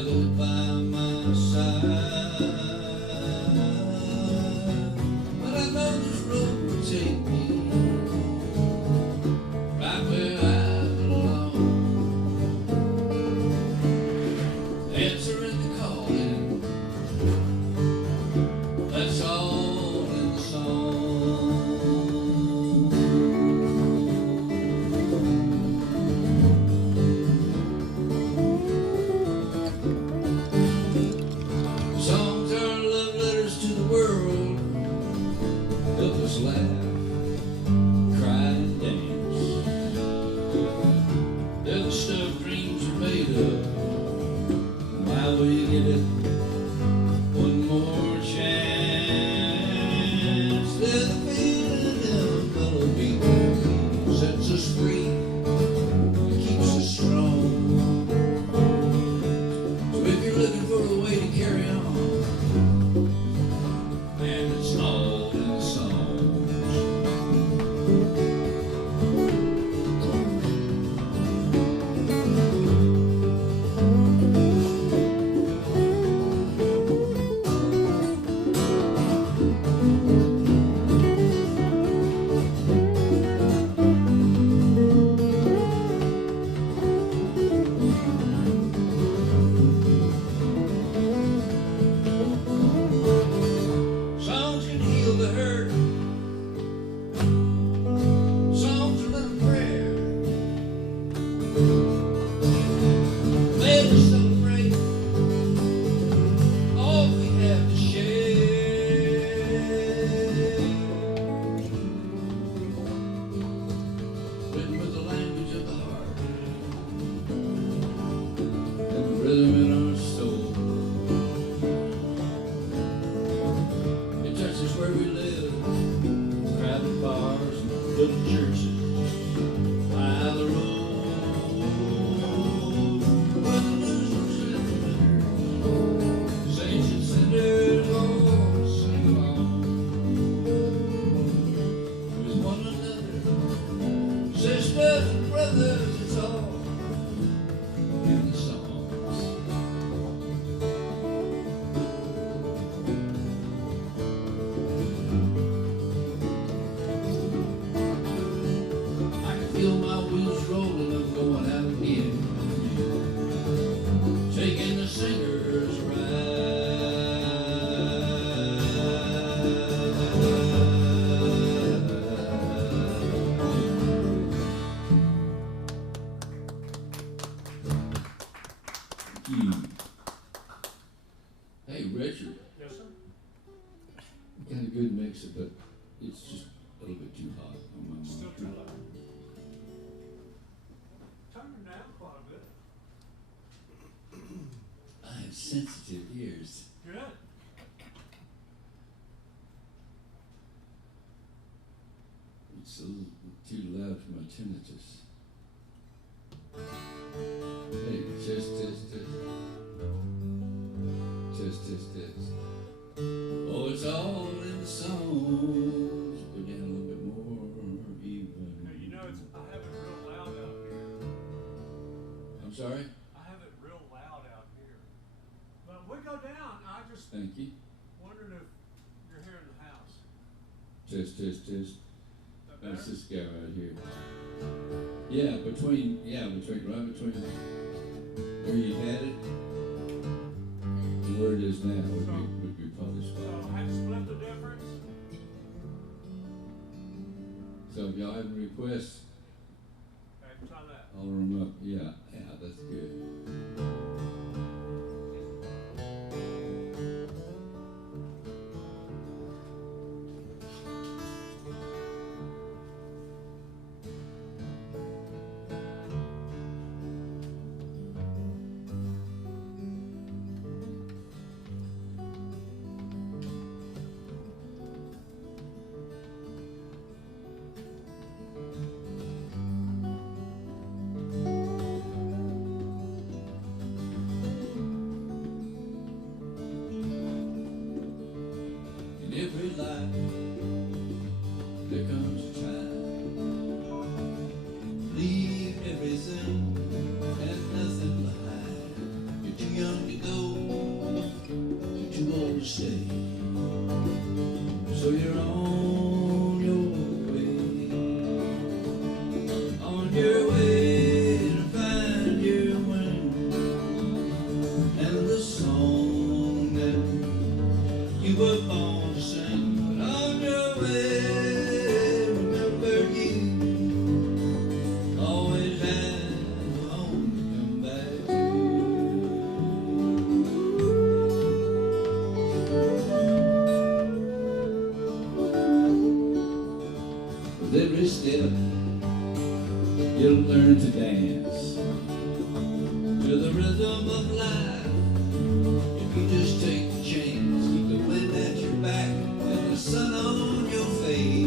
gathered by my side. But I know this road will take me right where I belong. Answering the calling, that's all in the song. Songs are love letters to the world, help us laugh, cry and dance. They're the stuff dreams are made of. Why we give it one more chance? They're the feeling in a mellow beat, sets us free, it keeps us strong. So if you're looking for a way to carry on, and it's all in the songs. Songs can heal the hurt. Songs are little prayer. Let us celebrate all we have to share. Written with the language of the heart and the rhythm in our soul. It touches where we live, crowded bars and little churches by the road. Where the losers and the winners, saints and sinners all sing along with one another, sisters and brothers. It's all in the songs. I can feel my wheels rolling, I'm going out again, taking the singer's ride. Hey, Richard. Yes, sir. Got a good mixer, but it's just a little bit too hot on my Still too monitor. loud. Turn it down quite a bit. I have sensitive ears. Good. It's a little too loud for my tinnitus. Hey, test, test, test. Test, test, test. Oh, it's all in the songs. Go down a little bit more even. Hey, you know, I have it real loud out here. I'm sorry? I have it real loud out here. But we go down. I just Thank you. wondered if you're here in the house. Test, test, test. Is that That's better? this guy right here. Yeah, between where you had it and where it is now would be probably So spot. I had to split the difference. So if y'all have requests, Okay, try that. holler them up. Yeah, that's good. to the rhythm of life. If you just take the chance, keep the wind at your back and the sun on your face,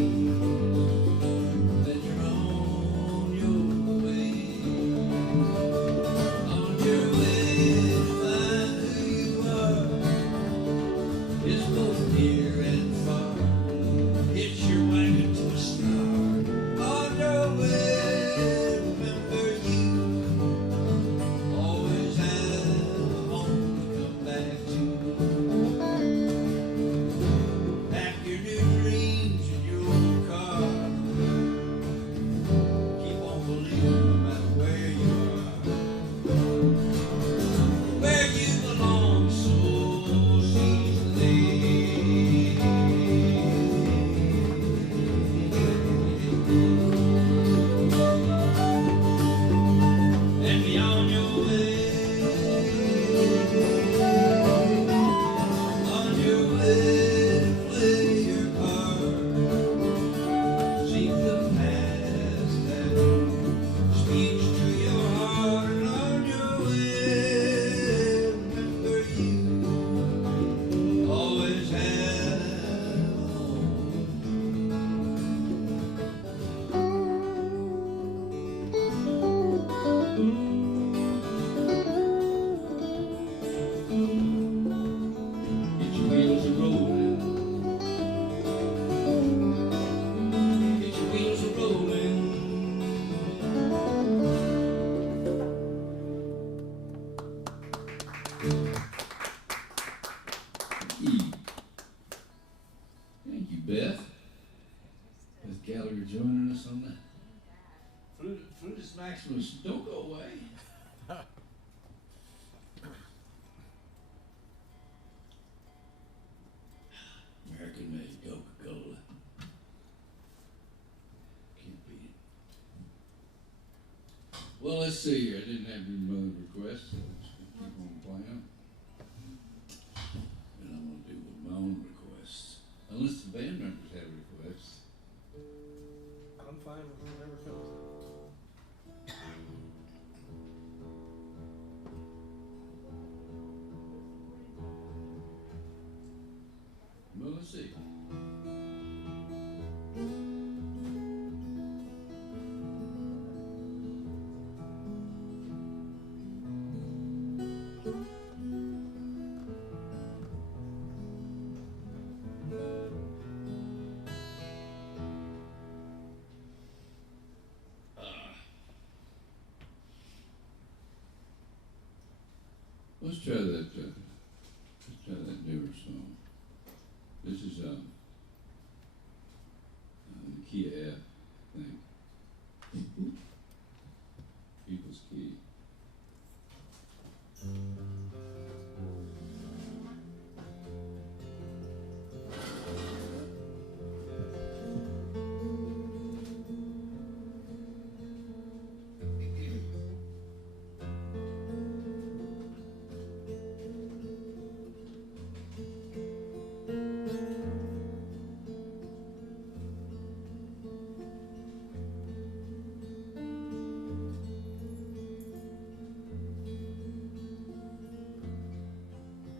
then you're on your way. On your way to find who you are. It's both near and far. Hitch your wagon to a star. On your way, remember you always have a home to come back to. Pack your new dreams in your old car. Keep on believing no matter where you are. Where you belong, so seize the day. And be on your way. On your way to play your part. Seek the past that speaks to your heart. And on your way, remember you always have a home. Get your wheels a rolling. Get your wheels a rolling. Thank you, Beth. Beth Gallagher joining us on that. Flutus Maximus, don't go away. American made Coca-Cola. Can't beat it. Well, let's see here. I didn't have your mother request, so let's keep on playing. And I'm going to do with my own requests. Unless the band members have requests. I'm fine with whatever comes. Well, let's see. Let's try that newer song. This is the key of F, I think. People's key.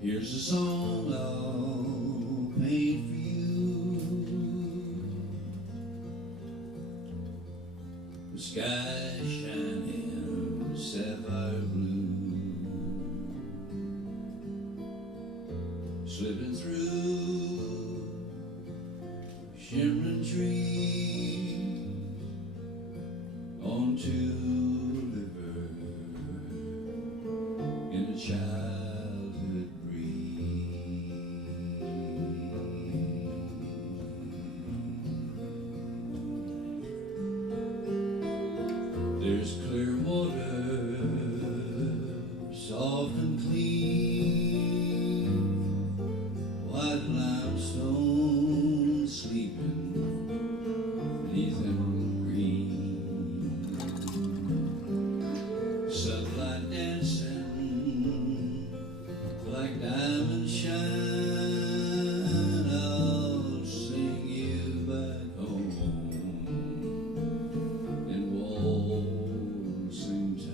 Here's a song I'll paint for you. The sky shining sapphire blue, slipping through shimmering trees onto the river in a childhood breeze. There's clear water, soft and clean, white limestone sleeping beneath emerald green, sunlight dancing like diamond shine. I'll sing you back home in waltzing time.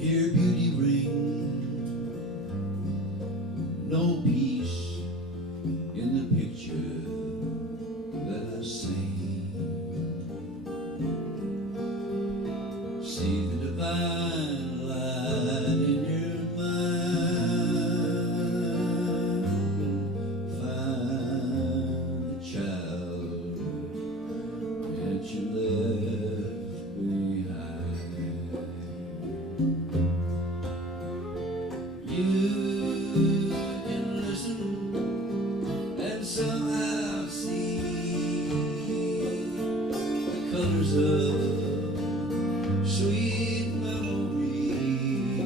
hear beauty ring, no peace in the picture that I see. See the divine light in your mind, find the child that you left behind. You can listen and somehow see the colors of sweet memories,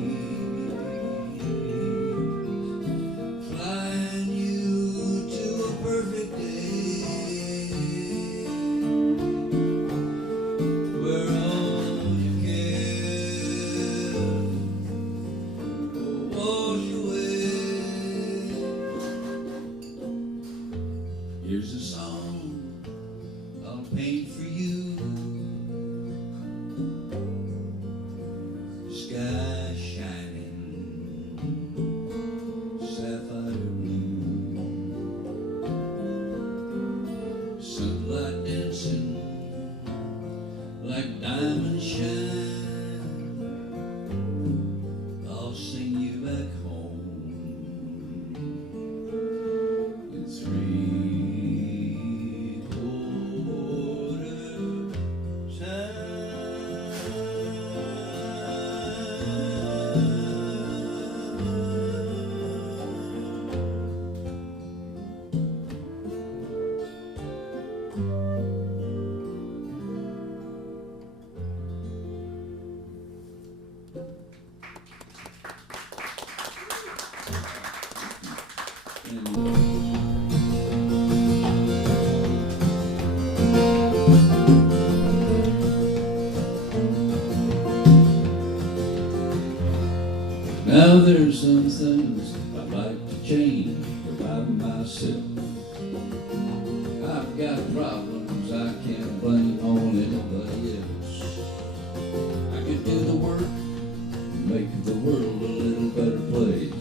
flying you to a perfect day where all you care will wash away. Here's a song I'll paint for you. Sky shining, sapphire blue, sunlight dancing like diamond shine. I'll sing you back home in 3/4 time. Now there's some things I'd like to change about myself. I've got problems I can't blame on anybody else. I could do the work, make the world a little better place.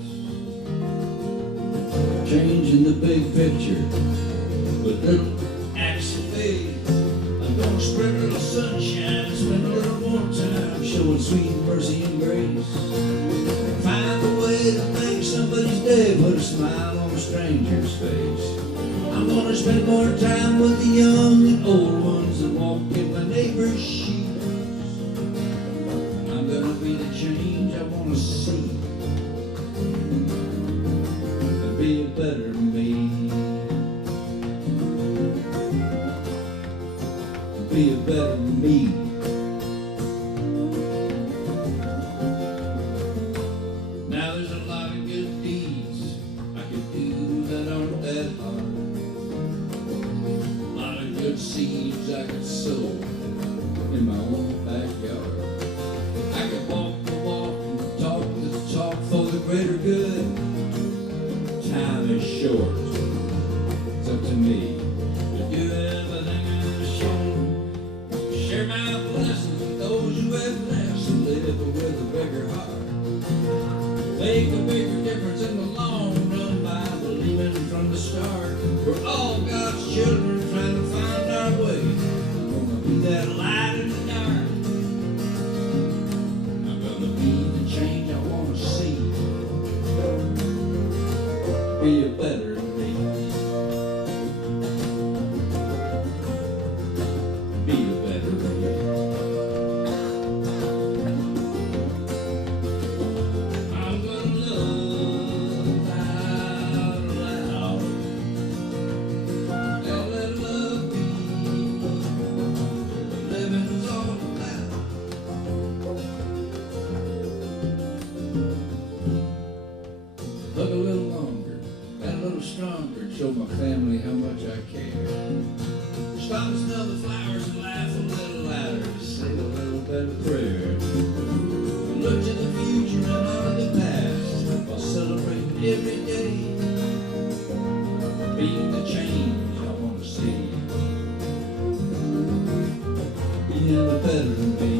Changing the big picture with little acts of faith. I'm gonna spread a little sunshine and spend a little more time showing sweet mercy and grace. Find a way to make somebody's day, put a smile on a stranger's face. I'm gonna spend more time with the young and old ones and walk in my neighbor's shoes. I'm gonna be the change I wanna see and be a better me. Be a better me. Now there's a lot of good deeds I could do that aren't that hard. A lot of good seeds I could sow in my own backyard. I could walk the walk and talk the talk for the greater good. Time is short. It's up to me to do everything I've shown. Share my blessings with those who have less and live with a bigger heart. Make a bigger difference in the long run by believing from the start. We're all God's children trying to find our way. I'm gonna be that light in the dark. I'm gonna be the change I wanna see. Be a better me. Be a better me. I'm gonna love out loud and let love be. Living's all about. Look a little longer, and a little stronger, and show my family how much I care. Stop and smell the flowers and laugh a little louder, say a little better prayer. Look to the future and honor the past while celebrating every day. Being the change I want to see. Being a better me.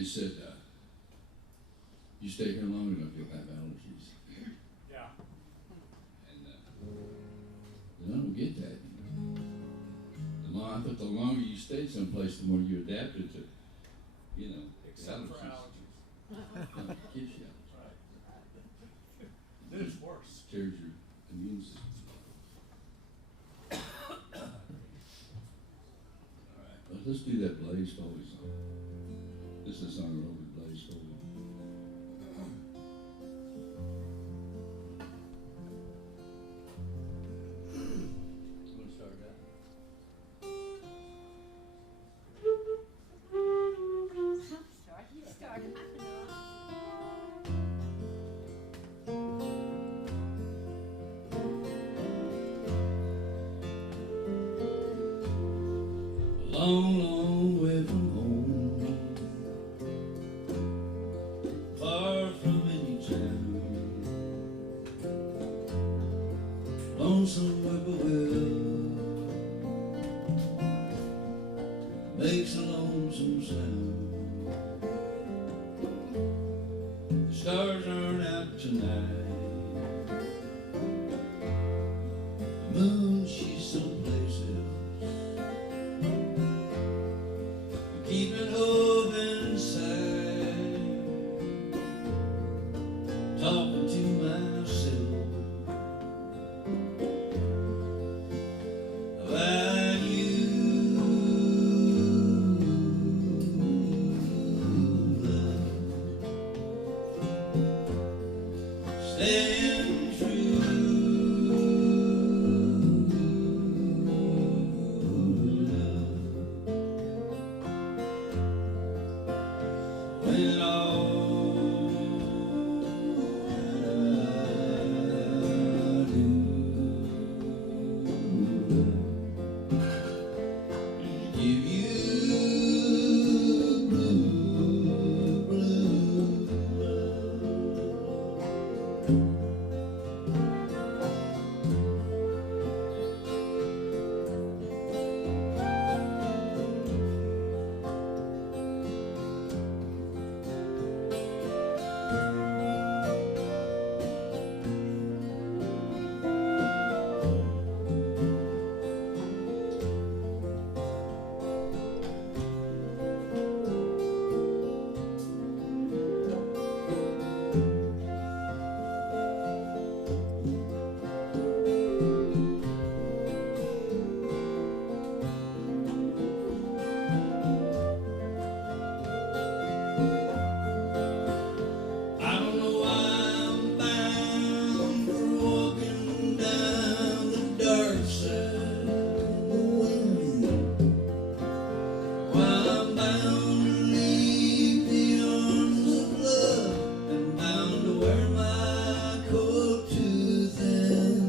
they said, you stay here long enough, you'll have allergies. Yeah. And I don't get that. I thought the longer you stayed someplace, the more you adapted to, Except for allergies. Gives you allergies. Right. This is worse. Tears your immune system. All right, let's do that Blaze Foley song. This is a song I wrote with Blaze Foley. Long, long way from home, far from any town, lonesome whippoorwill makes a lonesome sound. The stars aren't out tonight, the moon, she's someplace else. Keeping hope inside, talking to myself about you, love, staying true, love. When all I do is give you blue, blue love. I don't know why I'm bound for walking down the dark side of the wind. Why I'm bound to leave the arms of love and bound to wear my coat too thin.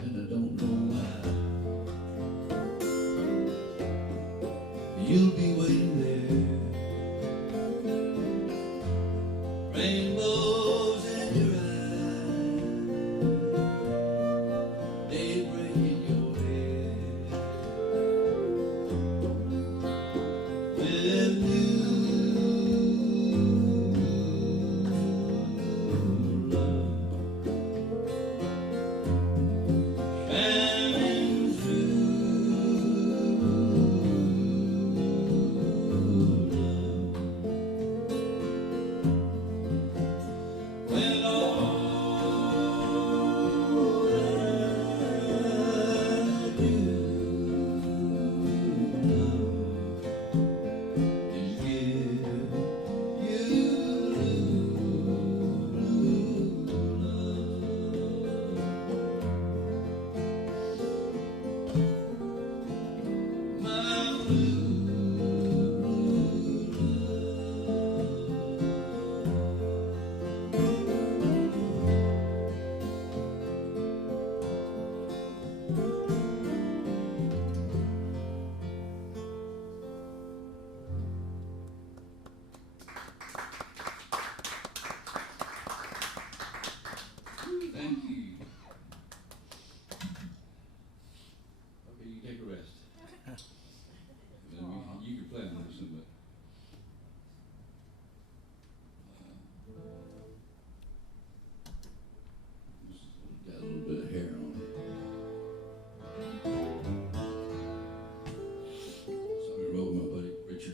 And I don't know why. You'll be waiting there. Rainbows in your eyes, daybreak in your head, with new love shining through.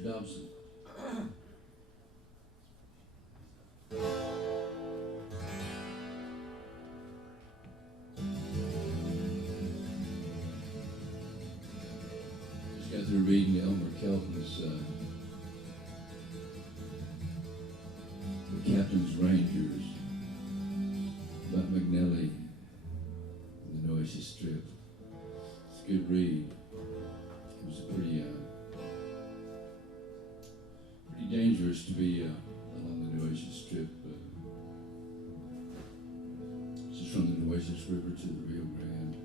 Dobson. Just got through reading Elmer Kelton's The Captain's Rangers about McNelly and the Noisy Strip. It's a good read. It was pretty dangerous to be along the Nueces Strip. Just from the Nueces River to the Rio Grande,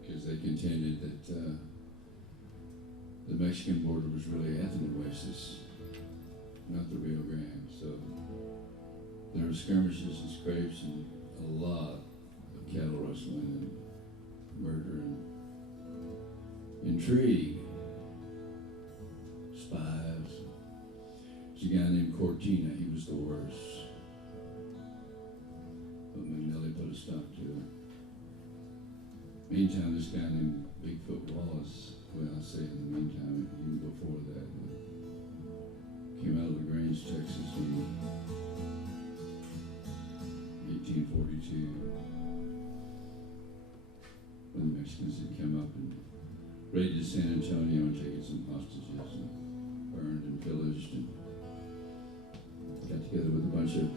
because they contended that the Mexican border was really at the Nueces, not the Rio Grande. So there were skirmishes and scrapes and a lot of cattle rustling and murder and intrigue. Spies. There's a guy named Cortina, he was the worst. But McNelly put a stop to it. Meantime, this guy named Bigfoot Wallace, well, I say in the meantime, even before that, came out of LaGrange, Texas in 1842, when the Mexicans had come up and raided San Antonio and taken some hostages and burned and pillaged, and got together with a bunch of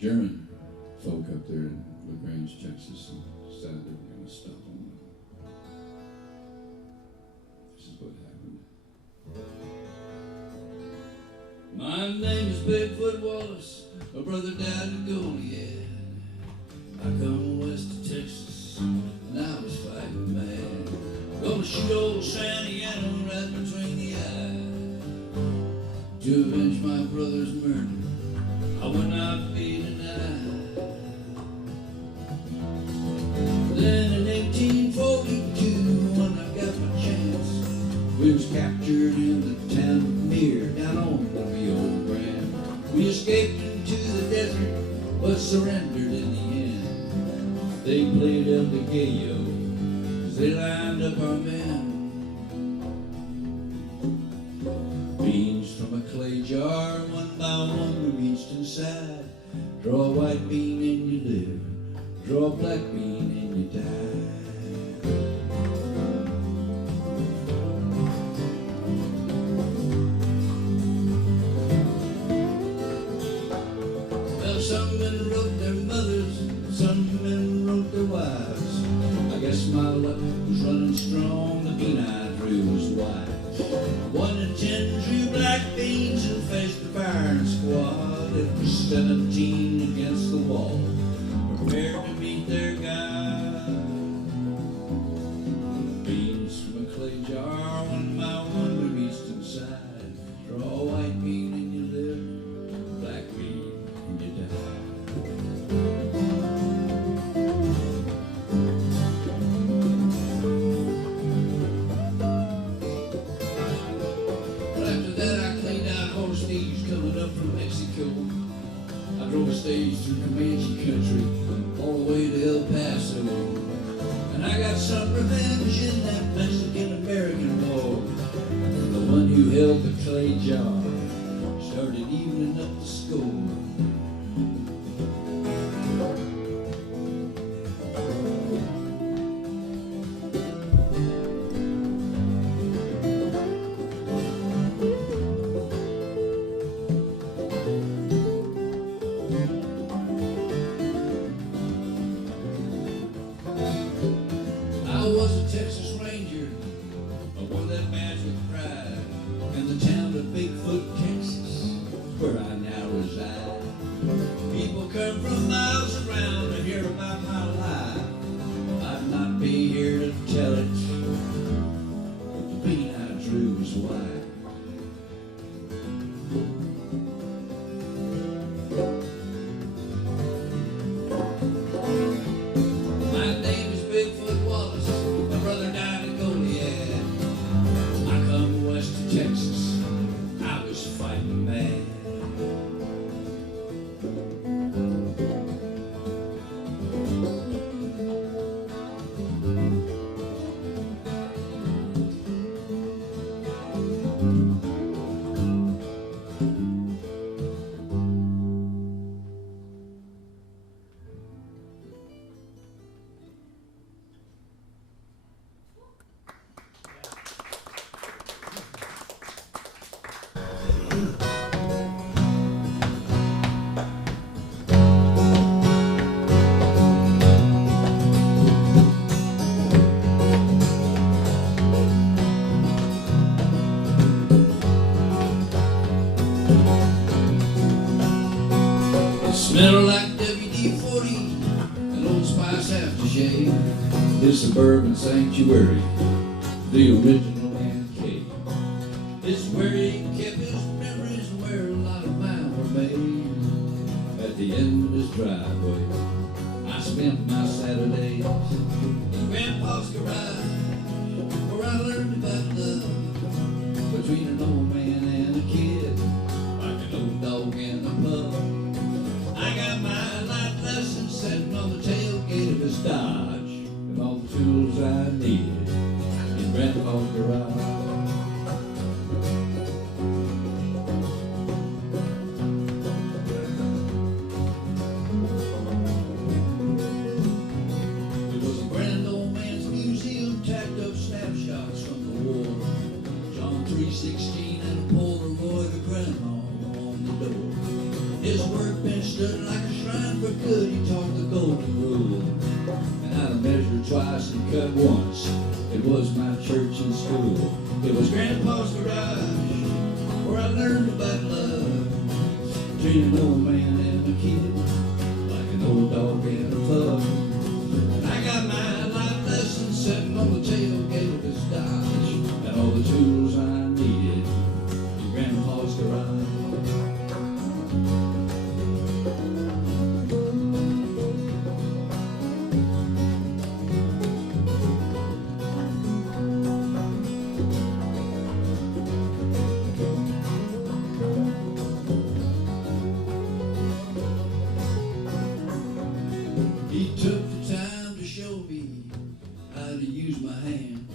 German folk up there in LaGrange, Texas, and decided they were going to stop them. This is what happened. My name is Bigfoot Wallace. My brother died in Goliad. I come west of Texas, and I was fighting mad. Gonna shoot old Santiano right between the eyes. To avenge my brother's murder, I would not be denied. Then in 1842, when I got my chance, we was captured in the town of Mir, down on the Rio Grande. We escaped into the desert, but surrendered in the end. They played El Gallo, they lined up our men. Beans from a clay jar, one by one we reached inside. Draw a white bean and you live, draw a black bean and you die. Well, some men wrote their mothers, some men wrote their wives. I guess my luck was running strong, the bean I drew was white. 1 in 10 drew black beans and faced the firing squad. It was 17 against the wall, prepared to meet their guy. Beans from a clay jar, one by one we reached inside. Draw a white bean and you live, black bean and you die. From Mexico, I drove a stage through Comanche country all the way to El Paso, and I got some revenge in that Mexican-American war. The one who held the clay jar started evening up the score. I was a Texas Ranger, I wore that badge with pride, in the town of Bigfoot, Texas, where I now reside. People come from miles around to hear about my life. I'd not be here to tell it, but the bean I drew was white. Texas, I was fighting mad. his suburban sanctuary, the original man cave. It's where he kept his memories, where a lot of mine were made. At the end of his driveway, I spent my Saturdays in Grandpa's garage, where I learned about love between an old man and a kid, like an old dog and a pup. I got my life lessons sitting on the tailgate of his Dodge, and all the tools I needed in Grandpa's garage. It was a grand old man's museum, tacked up snapshots from the war. John 3:16 and a Polaroid of Grandma on the door. His workbench stood like a shrine for good. He taught the golden rule, and how to measure twice and cut once. It was my church and school. It was Grandpa's garage, where I learned about love between an old man and a kid, like an old dog and a pup. And I got my life lessons sitting on the tailgate of his Dodge, and all the tools I needed in Grandpa's garage. He took the time to show me how to use my hands,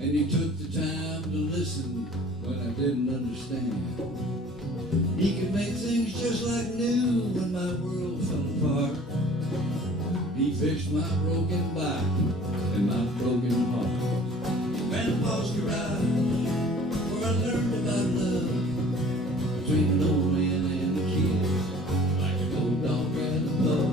and he took the time to listen when I didn't understand. He could make things just like new when my world fell apart. He fixed my broken bike and my broken heart. Grandpa's garage, where I learned about love between an old man and a kid, like an old dog and a pup.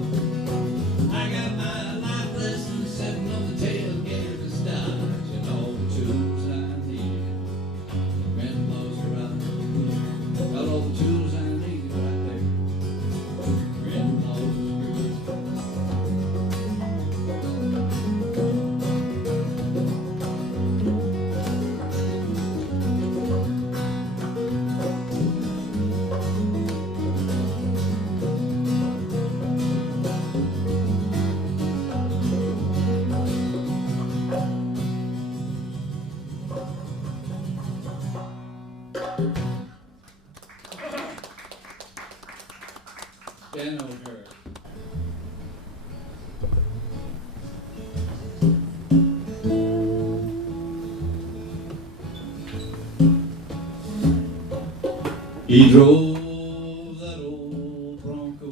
I got my life lessons sitting on the tailgate of his Dodge, and all the tools I needed in Grandpa's garage. Got all the tools I needed right there in Grandpa's garage. Stand over. He drove that old Bronco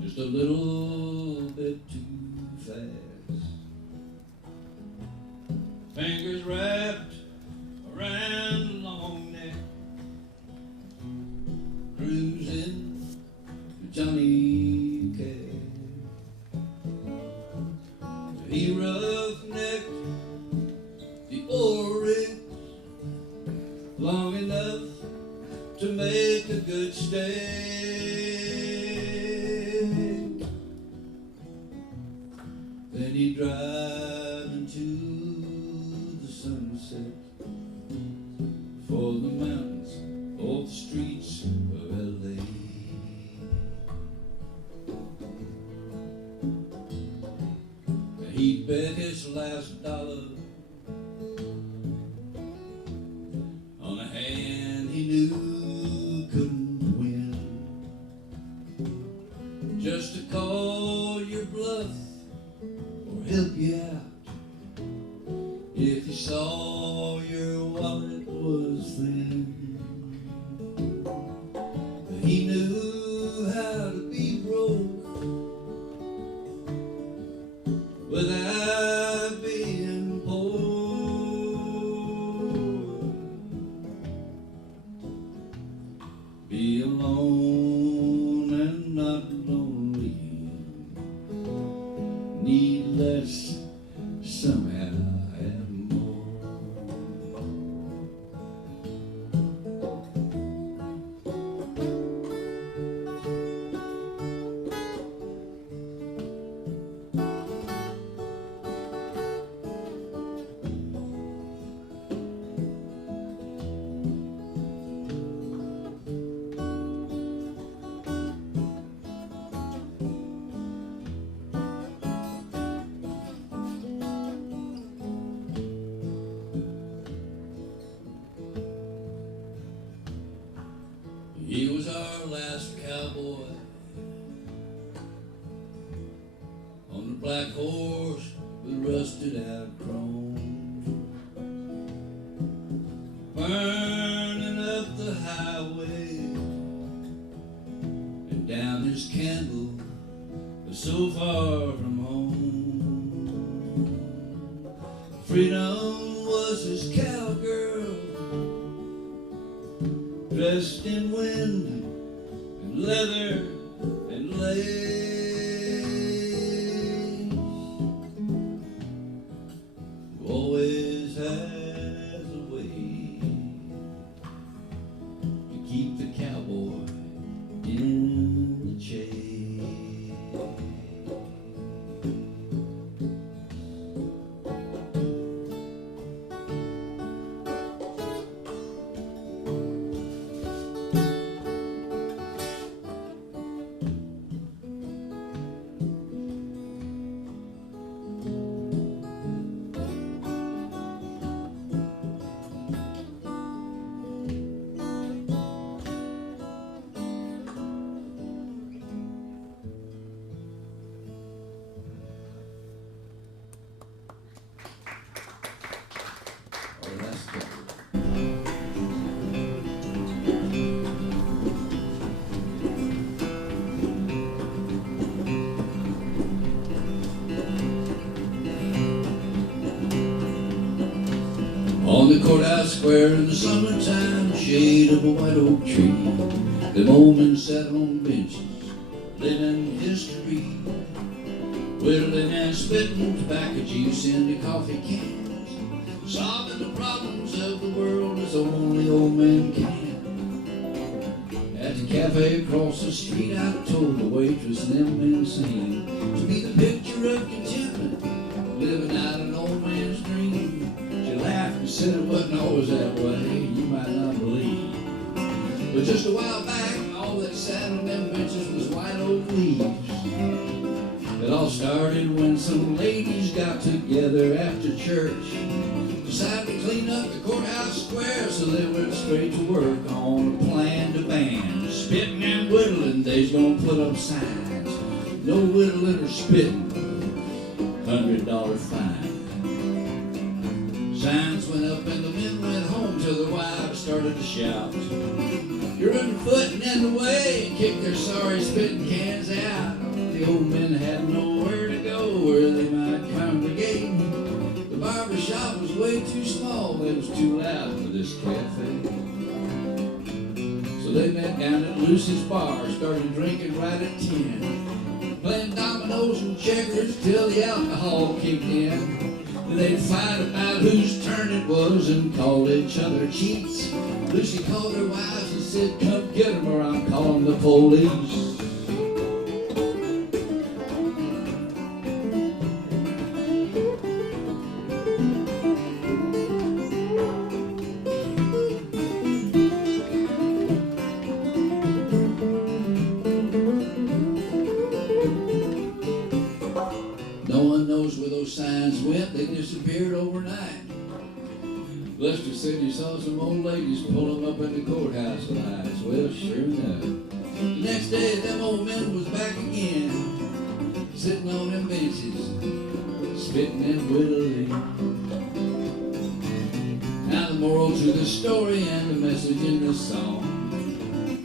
just a little bit too fast. Fingers wrapped around the long neck, cruising to Johnny Cash. He roughnecked the oryx long enough to make a good steak. Then he drive into the sunset for the mountains or the streets of LA. He'd bet his last dollar on a hand he knew couldn't win, just to call your bluff or help you out if you saw your wallet was thin. He knew how to be broke without being poor. Be alone and not lonely, need less somehow and more. last cowboy on the black horse with rusted out chrome, burning up the highway, and down his candle so far from home. Freedom was his cowgirl, dressed in wind and leather and lace, who always has a way to keep the cowboy in the chase. On the courthouse square in the summertime, shade of a white oak tree, them old men sat on benches, living history, whittling and spitting tobacco juice into coffee cans, solving the problems of the world as only old men can. At the cafe across the street, I told the waitress them men sing to be the picture of contentment, living out an old man's dream. She laughed and said it wasn't always that way, you might not believe. But just a while back, all that sat on them benches was white oak leaves. It all started when some ladies got together after church, decided to clean up the courthouse square, so they went straight to work on a plan to ban spitting and whittling. They's gonna put up signs, no whittling or spitting, $100 fine. Signs went up and the men went home till their wives started to shout, "You're underfooting in the way," and kicked their sorry spitting cans out. The old men had nowhere to go where they might congregate. The barber shop was way too small, it was too loud for this cafe. So they met down at Lucy's bar, started drinking right at 10, playing dominoes and checkers till the alcohol kicked in. They'd fight about whose turn it was and called each other cheats. Lucy called her wives and said, "Come get 'em or I'm calling the police." No one knows where those signs went, they disappeared overnight. Lester said he saw some old ladies pull them up in the courthouse lights. Well, sure enough. The next day, them old men was back again, sitting on them benches, spitting and whittling. Now the moral to the story and the message in the song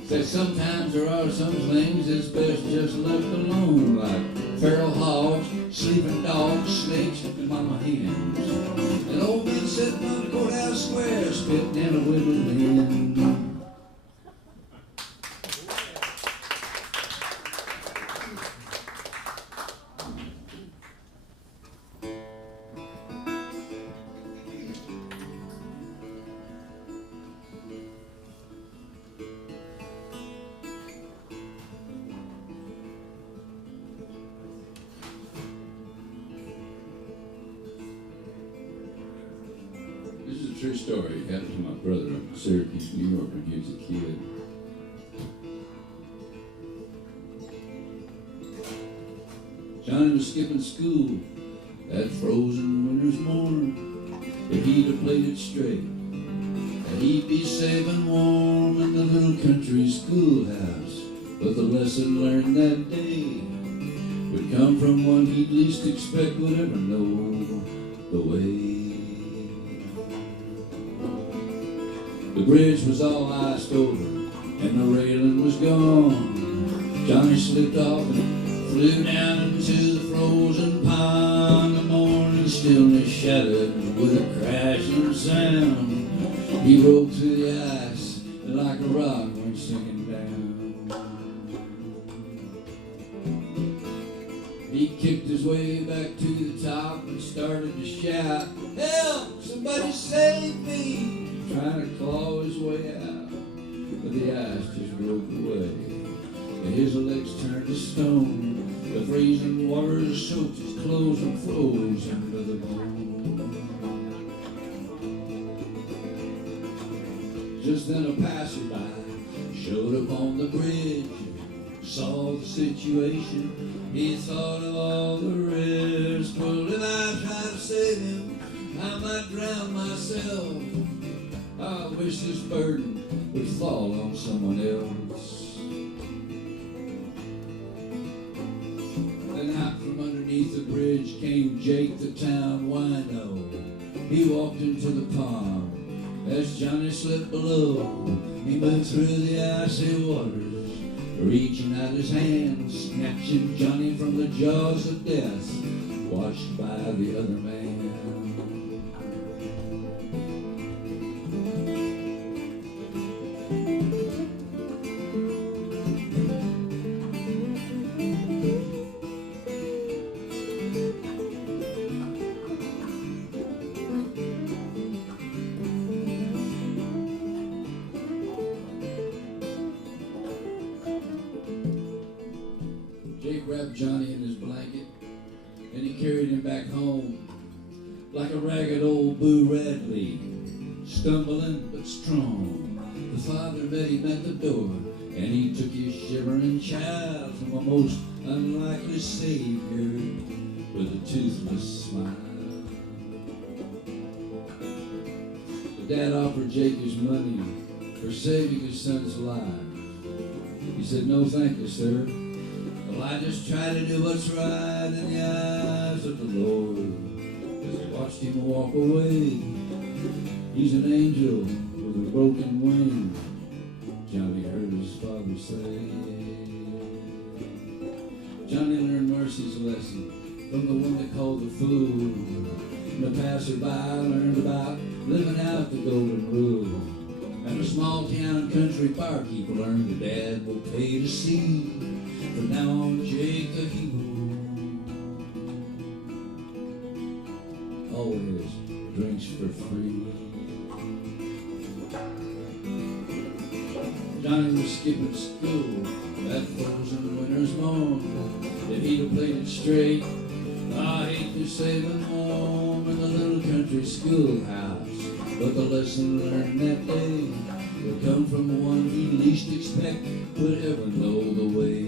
says sometimes there are some things that's best just left alone, like feral hogs, sleeping dogs, snakes, and mama hens. An old man sitting on the courthouse square, spitting and a whittling. This is a true story. It happened to my brother in Syracuse, New York, when he was a kid. Johnny was skipping school that frozen winter's morning. If he'd have played it straight, that he'd be safe and warm in the little country schoolhouse But the lesson learned that day would come from one he'd least expect would ever know the way. The bridge was all iced over and the railing was gone. Johnny slipped off and flew down into the frozen pond. The morning stillness shattered with a crashing sound. He broke through the ice like a rock went sinking down. He kicked his way back to the top and started to shout, "Help! Somebody save me!" Trying to claw his way out, but the ice just broke away, and his legs turned to stone. The freezing waters soaked his clothes and froze him to the bone. Just then a passerby showed up on the bridge, saw the situation. He thought of all the risks. Well, if I try to save him, I might drown myself. I wish this burden would fall on someone else. Then out from underneath the bridge came Jake, the town wino. He walked into the pond as Johnny slipped below. He moved through the icy waters, reaching out his hand, snatching Johnny from the jaws of death, watched by the other man. Jake wrapped Johnny in his blanket, and he carried him back home like a ragged old Boo Radley, stumbling but strong. The father met him at the door, and he took his shivering child from a most unlikely savior with a toothless smile. The dad offered Jake his money for saving his son's life. He said, "No, thank you, sir. Well, I just try to do what's right in the eyes of the Lord." As he watched him walk away, "He's an angel with a broken wing," Johnny heard his father say. Johnny learned mercy's lesson from the one they called the fool. And the passerby learned about living out the golden rule. And the small town country barkeeper learned that dad will pay to see. From now on, Jake the hero always drinks for free. Johnny was skipping school that frozen winter's morn. If he'd have played it straight, he'd be saving home in the little country schoolhouse. But the lesson learned that day would come from one he'd least expect would ever know the way.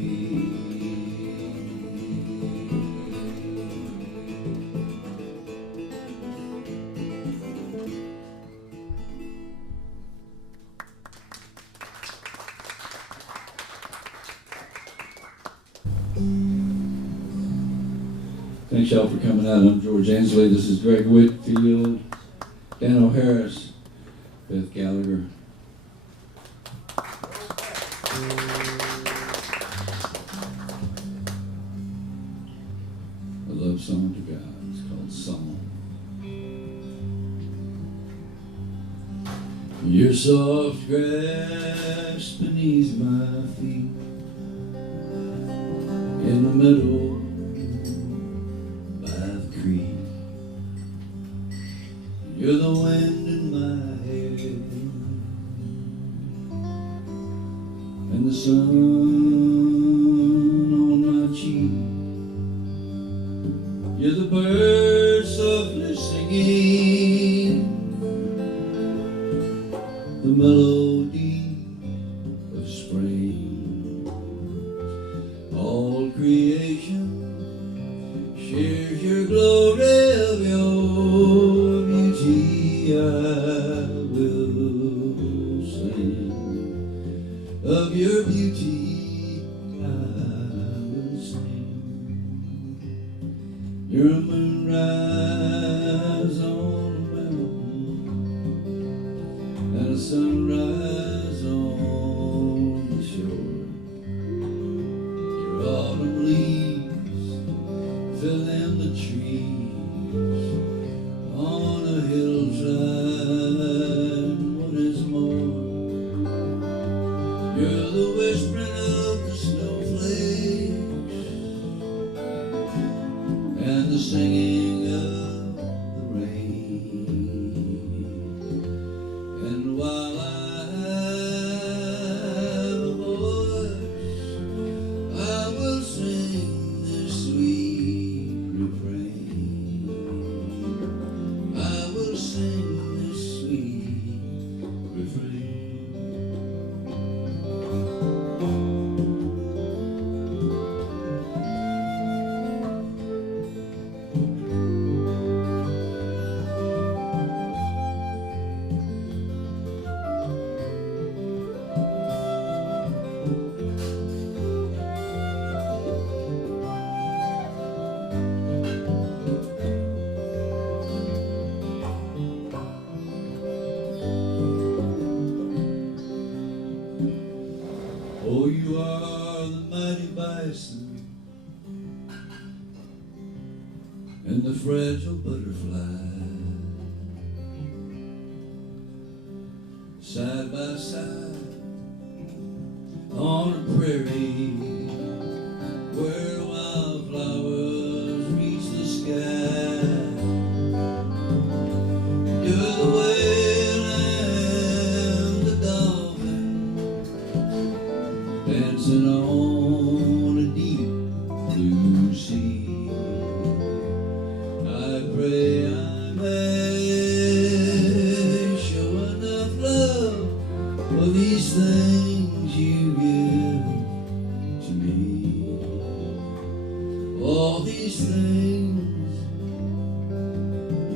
Thanks y'all for coming out. I'm George Ensle. This is Greg Whitfield, Dan O'Harris, Beth Gallagher. A love song to God. It's called Song. Your soft grass beneath my feet in the meadow by the creek. You're the wind in my hair and the sun on my cheek. You're the bird softly singing the melody of spring. All creation shares your glory of your beauty. I will sing of your beauty. and the fragile butterfly. Side by side on a prairie where wildflowers reach the sky. You're the whale and the dolphin dancing on a deep blue sea. I pray I may show enough love for these things you give to me. All these things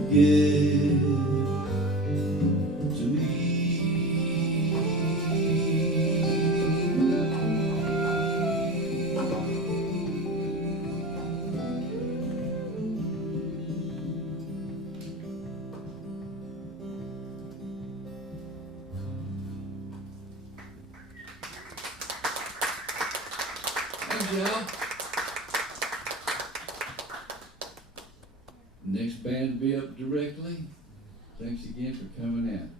you give to me. Thanks, y'all. Next band will be up directly. Thanks again for coming out.